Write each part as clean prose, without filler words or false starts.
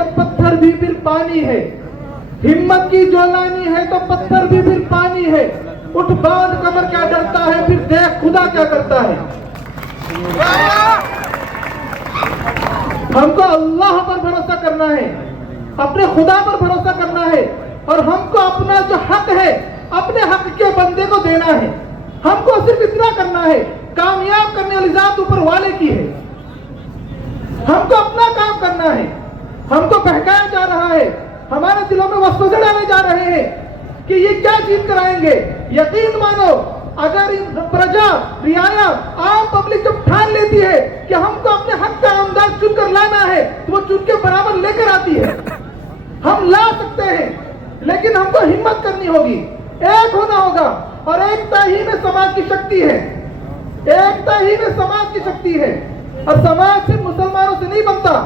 तो पत्थर भी फिर पानी है, हिम्मत की जो लानी है तो पत्थर भी फिर पानी है, उठ बांध कमर क्या डरता है, फिर देख खुदा क्या करता है। हमको अल्लाह पर भरोसा करना है, अपने खुदा पर भरोसा करना है, और हमको अपना जो हक है अपने हक के बंदे को देना है। हमको सिर्फ इतना करना है, कामयाब करने वाली जात ऊपर वाले की है। हमको अपना काम करना है। हमको बहकाया जा रहा है, हमारे दिलों में वसवसे डाले जा रहे हैं कि ये क्या जीत कराएंगे। यकीन मानो, अगर प्रजा, रियाया, आम पब्लिक जब ठान लेती है कि हमको अपने हक का आमदार चुनकर लाना है, तो वो चुन के बराबर लेकर आती है। हम ला सकते हैं, लेकिन हमको हिम्मत करनी होगी, एक होना होगा, और एकता ही में समाज की शक्ति है। एकता ही में समाज की शक्ति है, और समाज सिर्फ मुसलमानों से नहीं बनता।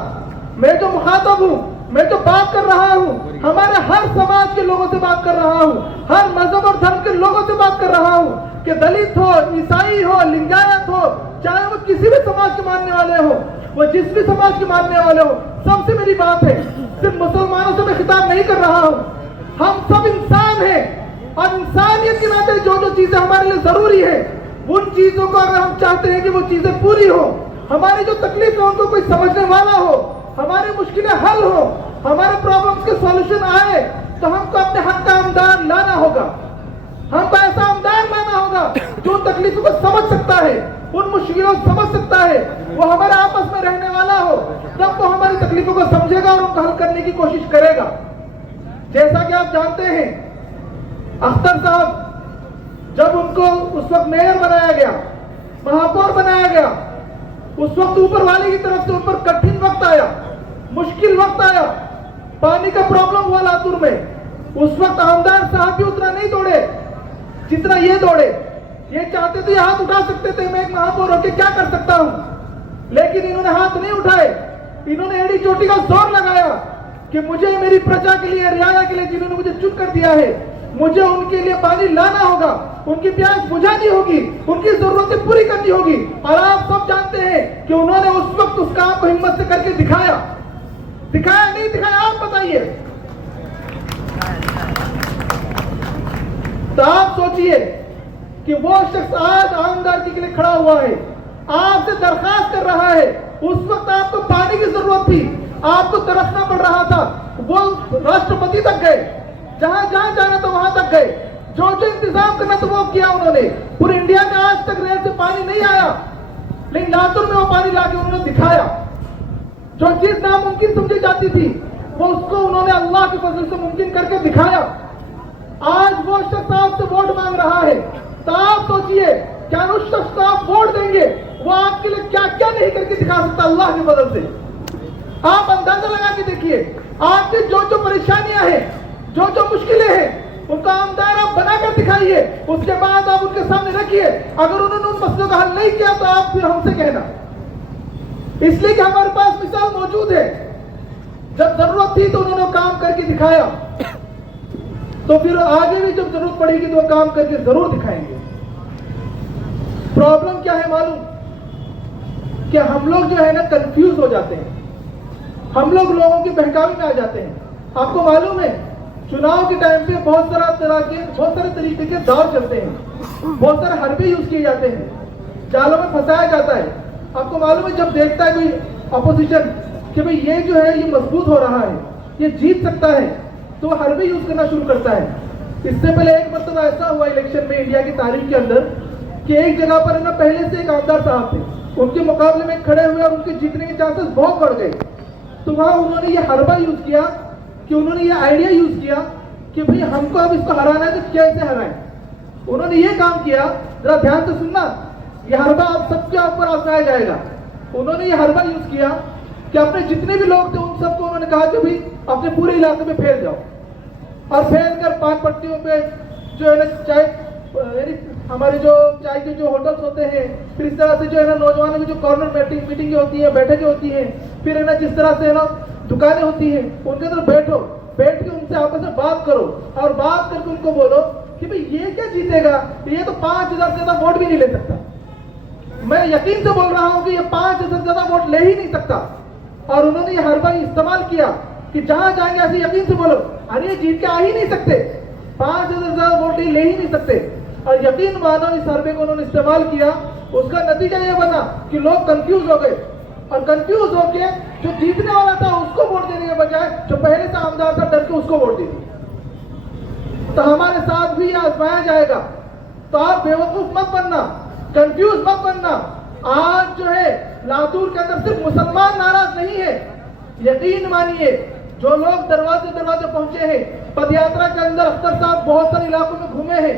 मैं जो मुखातब हूँ, मैं जो बात कर रहा हूँ, हमारे हर समाज के लोगों से बात कर रहा हूँ, हर मजहब और धर्म के लोगों से बात कर रहा हूँ, कि दलित हो, ईसाई हो, लिंगायत हो, चाहे वो किसी भी समाज के मानने वाले हो, वो जिस भी समाज के मानने वाले हो, सबसे मेरी बात है। सिर्फ मुसलमानों से मैं खिताब नहीं कर रहा हूँ, हम सब इंसान हैं, और इंसानियत के नाते जो जो चीजें हमारे लिए जरूरी है, उन चीजों को अगर हम चाहते हैं कि वो चीजें पूरी हो, हमारी जो तकलीफ है उनको कोई समझने वाला हो, हमारी मुश्किलें हल हो, हमारे प्रॉब्लम्स के सॉल्यूशन आए, तो हमको अपने हक का आमदार लाना होगा। हमको ऐसा आमदार लाना होगा जो तकलीफों को समझ सकता है, उन मुश्किलों को समझ सकता है, वो हमारे आपस में रहने वाला हो, तब वो हमारी तकलीफों को समझेगा और उनको हल करने की कोशिश करेगा। जैसा कि आप जानते हैं, अख्तर साहब जब उनको उस वक्त मेयर बनाया गया, महापौर बनाया गया, उस वक्त ऊपर वाले की तरफ से उन पर कठिन वक्त आया, मुश्किल वक्त आया, पानी का प्रॉब्लम हुआ लातूर में। उस वक्त आमदार साहब भी उतना नहीं दौड़े जितना ये दौड़े। ये चाहते थे, हाथ उठा सकते थे, मैं एक महापौर होकर क्या कर सकता हूं, लेकिन इन्होंने हाथ नहीं उठाए। इन्होंने एड़ी चोटी का जोर लगाया कि मुझे मेरी प्रजा के लिए, रियाया के लिए, जिन्होंने मुझे चुन कर दिया है, मुझे उनके लिए पानी लाना होगा, उनकी प्यास बुझानी होगी, उनकी जरूरतें पूरी करनी होगी। और आप सब जानते हैं कि उन्होंने उस वक्त उस काम को हिम्मत से करके दिखाया। दिखाया नहीं दिखाया, आप बताइए। तो आप सोचिए कि वो शख्स आज आमदारगी के लिए खड़ा हुआ है, आपसे दरखास्त कर रहा है। उस वक्त आपको पानी की जरूरत थी, आपको तरसना पड़ रहा था, वो राष्ट्रपति तक गए, जहां जहां जाना था वहां तक गए, जो जो इंतजाम करना था वो किया उन्होंने। पूरी इंडिया में आज तक रेल से पानी नहीं आया, लेकिन लातूर में वो पानी लाके उन्होंने दिखाया। जो चीज नामुमकिन समझी जाती थी, वो उसको उन्होंने अल्लाह के फजल से मुमकिन करके दिखाया। आज वो शख्स आपसे वोट मांग रहा है, तो आप सोचिए, क्या उस शख्स को आप वोट देंगे, वो आपके लिए क्या क्या नहीं करके दिखा सकता अल्लाह के फजल से। आप अंदाजा लगा के देखिए, आपकी जो जो परेशानियां हैं, जो जो मुश्किलें हैं, उनका आमदार आप बनाकर दिखाइए, उसके बाद आप उनके सामने रखिए। अगर उन्होंने उन मसलों का हल नहीं किया तो आप फिर हमसे कहना, इसलिए कि हमारे पास मिसाल मौजूद है। जब जरूरत थी तो उन्होंने काम करके दिखाया, तो फिर आगे भी जब जरूरत पड़ेगी तो वो काम करके जरूर दिखाएंगे। प्रॉब्लम क्या है मालूम, कि हम लोग जो है ना कंफ्यूज हो जाते हैं, हम लोग लोगों की बहकावे में आ जाते हैं। आपको मालूम है, चुनाव के टाइम पे बहुत सारे तरीके के दाव चलते हैं, बहुत सारे हरबे यूज किए जाते हैं, जालों में फंसाया जाता है। आपको मालूम है, जब देखता है कोई अपोजिशन कि भाई ये जो है ये मजबूत हो रहा है, ये जीत सकता है, तो वो हरबे यूज करना शुरू करता है। इससे पहले एक मरतबा ऐसा हुआ इलेक्शन में इंडिया की तारीख के अंदर, कि एक जगह पर ना पहले से एक आमदार साहब थे, उनके मुकाबले में खड़े हुए और उनके जीतने के चांसेस बहुत बढ़ गए। तो वहां उन्होंने ये हरबा यूज किया, कि उन्होंने ये आइडिया यूज किया कि भाई हमको अब इसको हराना है तो कैसे हराएं। उन्होंने ये काम किया, जरा ध्यान से सुनना, ये हरबा आप सबके ऊपर आजमाया जाएगा। उन्होंने ये हरबा यूज किया कि अपने जितने भी लोग थे उन सबको उन्होंने कहा कि भाई अपने पूरे इलाके में फैल जाओ, और फैल कर पान पट्टियों पे जो है ना चाय, हमारे जो चाय के जो होटल्स होते हैं, फिर इस तरह से जो है ना नौजवानों की जो कॉर्नर मीटिंग होती है, बैठकें होती हैं, फिर है ना जिस तरह से है ना दुकानें होती हैं, उनके अंदर बैठ के उनसे आपस में बात करो, और बात करके उनको बोलो कि भाई ये क्या जीतेगा, ये तो 5000 से ज्यादा वोट भी नहीं ले सकता। मैं यकीन से बोल रहा हूं कि ये 5000 से ज्यादा वोट ले ही नहीं सकता। और उन्होंने ये हरबा इस्तेमाल किया कि जहां जाएंगे ऐसे यकीन से बोलो, अरे ये जीत के आ ही नहीं सकते, 5,000 वोट ले ही नहीं सकते। और यकीन मानो इस सर्वे को उन्होंने इस्तेमाल किया, उसका नतीजा ये बना कि लोग कंफ्यूज हो गए, और कंफ्यूज होके जो जीतने वाला था उसको वोट देने के बजाय जो पहले से आमदार था डर के उसको वोट दे दी। तो हमारे साथ भी आजमाया जाएगा। तो आप बेवकूफ मत बनना, कंफ्यूज मत बनना। आज जो है लातूर के अंदर सिर्फ मुसलमान नाराज नहीं है, यकीन मानिए जो लोग दरवाजे दरवाजे पहुंचे हैं, पदयात्रा के अंदर अख्तर साहब बहुत सारे इलाकों में घूमे हैं,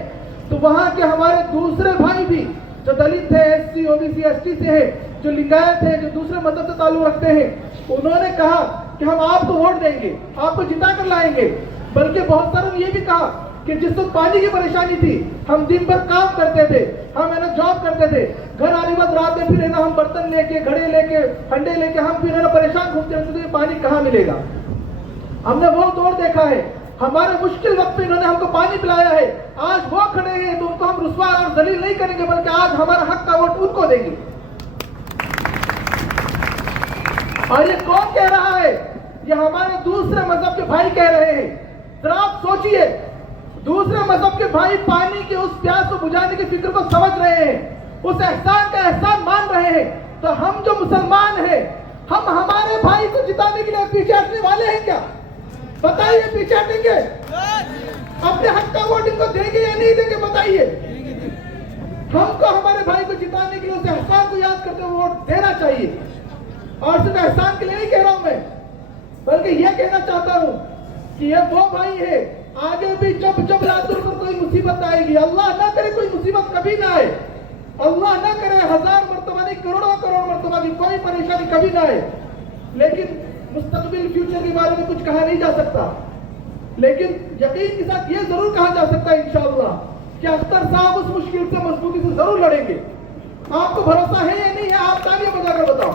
तो वहां के हमारे दूसरे भाई भी जो दलित है, एससी, ओबीसी, एसटी से है, जो लिंगायत है, जो दूसरे मजहब से ताल्लुक रखते हैं, उन्होंने कहा कि हम आपको वोट देंगे, आपको जिता कर लाएंगे। बल्कि बहुत सारों ने ये भी कहा कि जिस वक्त पानी की परेशानी थी, हम दिन भर काम करते थे, हम है ना जॉब करते थे, घर आने बाद रात में फिर है ना हम बर्तन लेके, घड़े लेके, हंडे लेके हम फिर है ना परेशान घूमते रहते थे, पानी कहाँ मिलेगा। हमने वो दौर देखा है, हमारे मुश्किल वक्त में इन्होंने हमको पानी पिलाया है। आज वो खड़े हैं तो उनको हम रुस्वा और जलील नहीं करेंगे, बल्कि आज हमारा हक का वोट उनको देंगे। और ये कौन कह रहा है? ये हमारे दूसरे मजहब के भाई कह रहे हैं। जरा आप सोचिए, दूसरे मजहब के भाई पानी के उस प्यास को बुझाने की फिक्र को समझ रहे हैं, उस एहसान का एहसान मान रहे हैं। तो हम जो मुसलमान हैं, हम हमारे भाई को जिताने के लिए पीछे हटने वाले हैं क्या? बताइए, पीछे हटेंगे? अपने हक का वोट इनको देंगे या नहीं देंगे? बताइए। हमको हमारे भाई को जिताने के लिए उस एहसान को याद करते हुए वोट देना चाहिए। और सिर्फ एहसान के लिए नहीं कह रहा हूं मैं, बल्कि यह कहना चाहता हूं कि ये वो भाई है, आगे भी जब जब लातूर पर कोई मुसीबत आएगी, अल्लाह ना करे कोई मुसीबत कभी ना आए, अल्लाह ना करे 1000 मरतबा नहीं, करोड़ों करोड़ मरतबा की कोई परेशानी कभी ना आए, लेकिन मुस्तकबिल फ्यूचर के बारे में कुछ कहा नहीं जा सकता। लेकिन यकीन के साथ ये जरूर कहा जा सकता है इंशाअल्लाह कि अख्तर साहब उस मुश्किल से मजबूती से जरूर लड़ेंगे। आपको भरोसा है या नहीं है? आप तालियां बजाकर बताओ,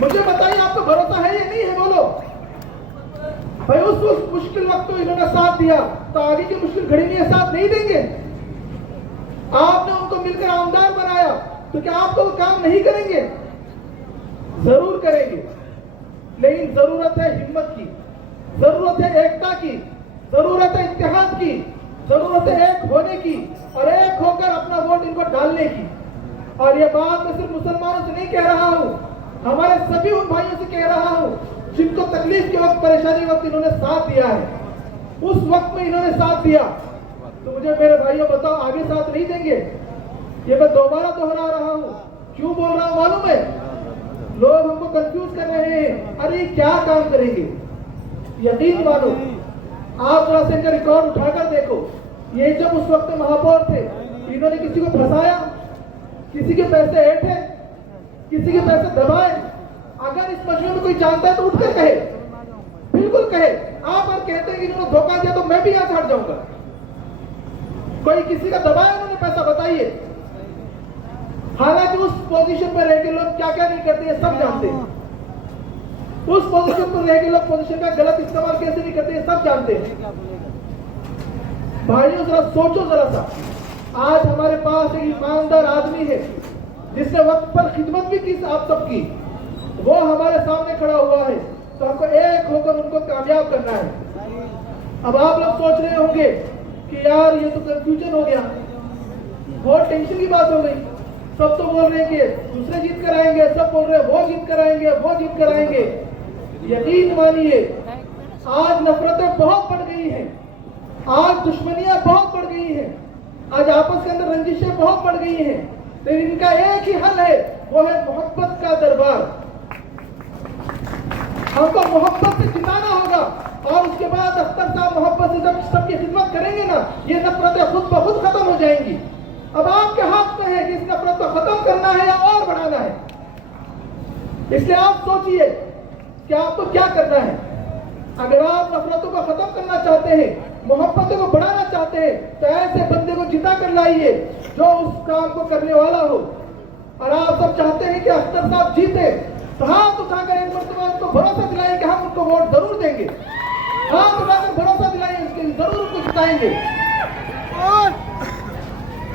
मुझे बताइए, आपको भरोसा है या नहीं है? बोलो भाई। उस मुश्किल वक्त तो इन्होंने साथ दिया, तो आगे की मुश्किल घड़ी में साथ नहीं देंगे? आपने उनको मिलकर आमदार बनाया, तो क्या आप तो काम नहीं करेंगे? जरूर करेंगे, लेकिन जरूरत है हिम्मत की, जरूरत है एकता की, जरूरत है इत्तेहाद की, जरूरत है एक होने की और एक होकर अपना वोट इनको डालने की। और ये बात मैं सिर्फ मुसलमानों से नहीं कह रहा हूं, हमारे सभी उन भाइयों से कह रहा हूं जिनको तकलीफ के वक्त, परेशानी वक्त इन्होंने साथ दिया है। उस वक्त में इन्होंने साथ दिया, तो मुझे मेरे भाइयों बताओ, आगे साथ नहीं देंगे? ये मैं दोबारा दोहरा रहा हूं, क्यों बोल रहा हूं मालूम है? लोग हमको कंफ्यूज कर रहे हैं, अरे क्या काम करेंगे? यकीन मानो, आप थोड़ा सा इनका रिकॉर्ड उठाकर देखो, ये जब उस वक्त महापौर थे, इन्होंने किसी को फंसाया, किसी के पैसे ऐंठे, किसी के पैसे दबाए? अगर इस मसले में कोई जानता है तो उठकर कहे, बिल्कुल कहे। आप अगर कहते हैं कि इन्होंने धोखा दिया तो मैं भी यहां से हट जाऊंगा। कोई किसी का दबाया उन्होंने पैसा? बताइए। हालांकि उस पोजीशन पर रह के लोग क्या क्या नहीं करते हैं सब जानते हैं। उस पोजीशन पर रह के लोग पोजीशन का गलत इस्तेमाल कैसे नहीं करते हैं सब जानते हैं। भाइयों जरा सोचो जरा सा, आज हमारे पास एक ईमानदार आदमी है जिसने वक्त पर खिदमत भी की आप सबकी, वो हमारे सामने खड़ा हुआ है, तो हमको एक होकर उनको कामयाब करना है। अब आप लोग सोच रहे होंगे कि यार ये तो कंफ्यूजन हो गया, बहुत टेंशन की बात हो गई, सब तो बोल रहे हैं कि दूसरे जीत कर आएंगे, सब बोल रहे हैं वो जीत कर आएंगे, वो जीत कर आएंगे। यकीन मानिए, आज नफरतें बहुत बढ़ गई हैं, आज दुश्मनियां बहुत बढ़ गई हैं, आज आपस के अंदर रंजिशें बहुत बढ़ गई हैं, लेकिन इनका एक ही हल है, वो है मोहब्बत का दरबार। हमको मोहब्बत से जिताना होगा, और उसके बाद अख्तर साहब मोहब्बत से जब सबकी खिदमत करेंगे ना, ये नफरतें खुद ब खुद खत्म हो जाएंगी। अब आपके हाथ में है कि इस नफरत को खत्म करना है या और बढ़ाना है। इसलिए आप सोचिए कि आपको क्या करना है। अगर आप नफरतों को खत्म करना चाहते हैं, मोहब्बतों को बढ़ाना चाहते हैं, तो ऐसे बंदे को जिता कर लाइए जो उस काम को करने वाला हो। और आप सब चाहते हैं कि अख्तर साहब जीते, तो हाथ उठाकर एक मरतबा उनको भरोसा दिलाएं कि हम उनको वोट जरूर देंगे। हाथ उठाकर भरोसा दिलाएं, उसके जरूर उनको जिताएंगे।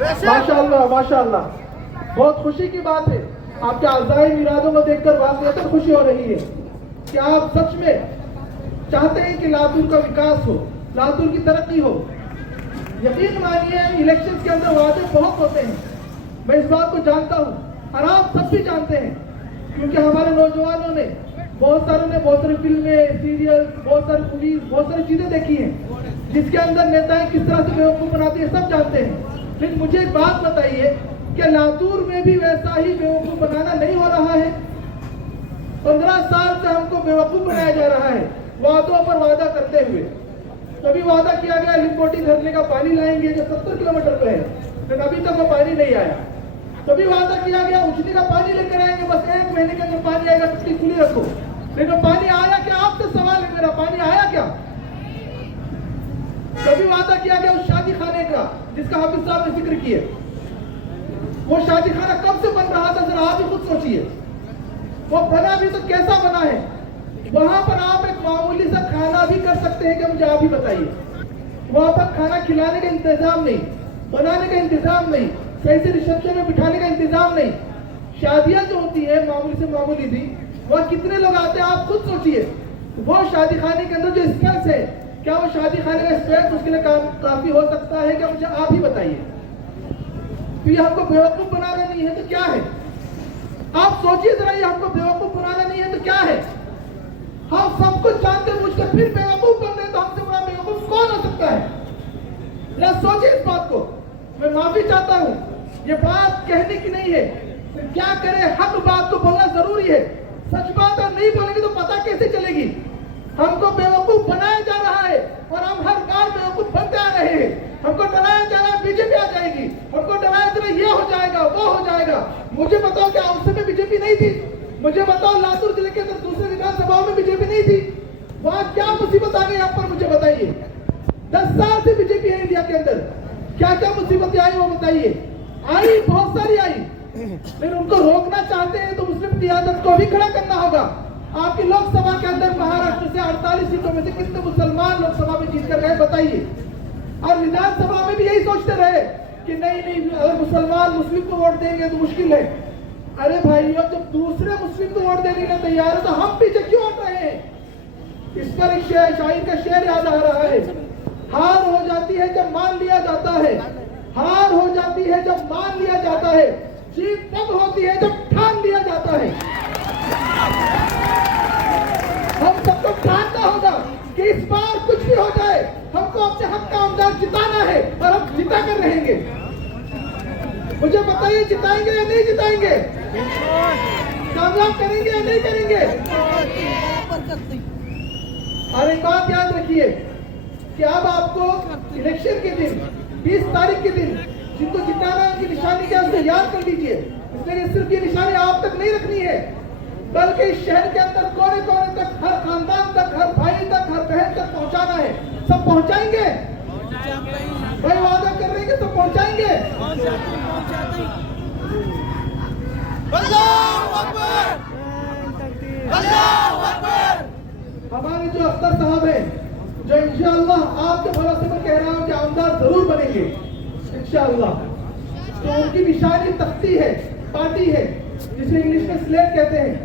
माशाअल्लाह, माशाअल्लाह, बहुत खुशी की बात है आपके अज़ाइम इरादों को देखकर वाकई खुशी हो रही है कि आप सच में चाहते हैं कि लातूर का विकास हो, लातूर की तरक्की हो। यकीन मानिए इलेक्शन के अंदर वादे बहुत होते हैं, मैं इस बात को जानता हूँ और आप सब भी जानते हैं, क्योंकि हमारे नौजवानों ने बहुत सारी फिल्में, सीरियल, बहुत सारी मूवीज, बहुत सारी चीजें देखी हैं जिसके अंदर नेताएं किस तरह से बेवकूफ बनाते हैं, सब जानते हैं। लेकिन मुझे एक बात बताइए, क्या लातूर में भी वैसा ही बेवकूफ बनाना नहीं हो रहा है? 15 साल से हमको बेवकूफ बनाया जा रहा है, वादों पर वादा करते हुए। कभी वादा किया गया लिंगोटी झरने का पानी लाएंगे जो 70 किलोमीटर पे है, लेकिन अभी तक वो पानी नहीं आया। कभी वादा किया गया उछली का पानी लेकर आएंगे, बस 1 महीने के अंदर पानी आएगा, टुकड़ी खुली रखो। लेकिन पानी आया क्या? आपसे सवाल है मेरा, पानी आया क्या? कभी वादा किया गया उस शादी खाने का जिसका हाफिज साहब ने जिक्र किया, वो शादी खाना कब से बन रहा था, जरा आप ही खुद सोचिए। वो बना भी तो कैसा बना है? वहां पर आप एक मामूली सा खाना भी कर सकते हैं क्या? मुझे आप ही बताइए। वहां पर खाना खिलाने का इंतजाम नहीं, बनाने का इंतजाम नहीं, सही से रिसेप्शन में बिठाने का इंतजाम नहीं। शादियां जो होती है मामूली से मामूली भी, वहाँ कितने लोग आते हैं आप खुद सोचिए। वो शादी खाने के अंदर जो स्पेस है, क्या वो शादी खाने का स्पेस उसके लिए काफी हो सकता है क्या? मुझे आप ही बताइए। तो ये हमको बेवकूफ बनाना नहीं है तो क्या है? आप सोचिए जरा, ये हमको बेवकूफ बनाना नहीं है तो क्या है? हम सब कुछ जानते मुझको फिर बेवकूफ बन रहे, तो हमसे बड़ा बेवकूफ कौन हो सकता है? जरा सोचिए इस बात को। मैं माफी चाहता हूँ, ये बात कहने की नहीं है, तो क्या करें, हक बात को बोलना जरूरी है। सच बात और नहीं बोलेंगे तो पता कैसे चलेगी? हमको बेवकूफ बनाया जा रहा है और हम हर बार बेवकूफ बनते आ रहे हैं। हमको डराया जा रहा है बीजेपी आ जाएगी, हमको डराया जा रहा है ये हो जाएगा, वो हो जाएगा। मुझे बताओ क्या उस समय बीजेपी नहीं थी? मुझे बताओ लातूर जिले के अंदर दूसरे विधानसभाओं में बीजेपी नहीं थी? वहां क्या मुसीबत आ गई आप पर मुझे बताइए। 10 साल से बीजेपी है इंडिया के अंदर, क्या क्या मुसीबतें आई वो बताइए। आई, बहुत सारी आई, लेकिन उनको रोकना चाहते हैं तो मुस्लिम क़ियादत को भी खड़ा करना होगा। आपकी लोकसभा के अंदर महाराष्ट्र से 48 सीटों में से कितने मुसलमान लोकसभा में जीत कर गए बताइए? और विधानसभा में भी यही सोचते रहे कि नहीं अगर मुसलमान मुस्लिम को वोट देंगे तो मुश्किल है। अरे भाइयों, जब दूसरे मुस्लिम को वोट देने के तैयार है तो हम पीछे क्यों हट रहे हैं? इस पर एक शायर का शेर याद आ रहा है, हार हो जाती है जब मान लिया जाता है, हार हो जाती है जब मान लिया जाता है, जीत तब होती है जब ठान लिया जाता है। हम सबको ठानना होगा कि इस बार कुछ भी हो जाए, हमको अपने हक का उम्मीदवार जिताना है और हम जिता कर रहेंगे। मुझे बताइए, जिताएंगे या नहीं जिताएंगे? कामयाब करेंगे या नहीं करेंगे? और एक बात याद रखिए कि अब आपको इलेक्शन के दिन 20 तारीख के दिन जिनको जिताना है उनकी निशानी क्या उसको याद कर लीजिए। इसलिए सिर्फ ये निशानी आप तक नहीं रखनी है, बल्कि इस शहर के अंदर कोने कोने तक, हर खानदान तक, हर भाई तक, हर बहन तक पहुंचाना है। सब पहुंचाएंगे भाई, वादा कर रहे हैं सब पहुंचाएंगे। हमारे जो अख्तर साहब हैं, जो इंशाअल्लाह आपके भरोसे पर कह रहा हूं कि आमदार जरूर बनेंगे इंशाअल्लाह, तो उनकी निशानी तख्ती है, पार्टी है, जिसे इंग्लिश में स्लेट कहते हैं।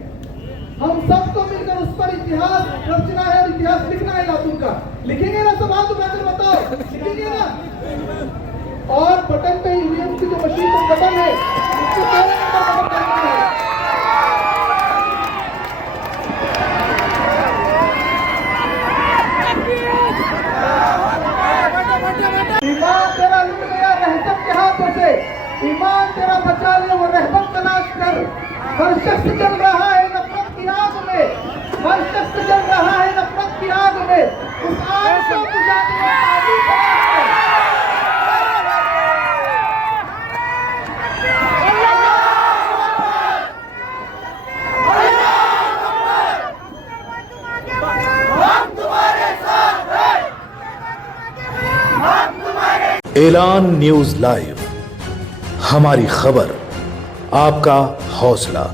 हम सबको मिलकर उस पर इतिहास रचना है और इतिहास लिखना है लातूर का। लिखेंगे ना सब? हाथ उठाकर बताओ, लिखेंगे ना? और बटन पे ईवीएम की जो मशीन पर बटन है उसको बटन करना है। ईमान तेरा लुट गया रहमत के हाथों से, ईमान तेरा बचा लिया वो रहमत तलाश कर। हर शख्स जल रहा है नफरत की आग में, हर शख्स जल रहा है नफरत की आग में, उस आग को बुझाने का पानी तलाश कर। ऐलान न्यूज़ लाइव, हमारी खबर, आपका हौसला।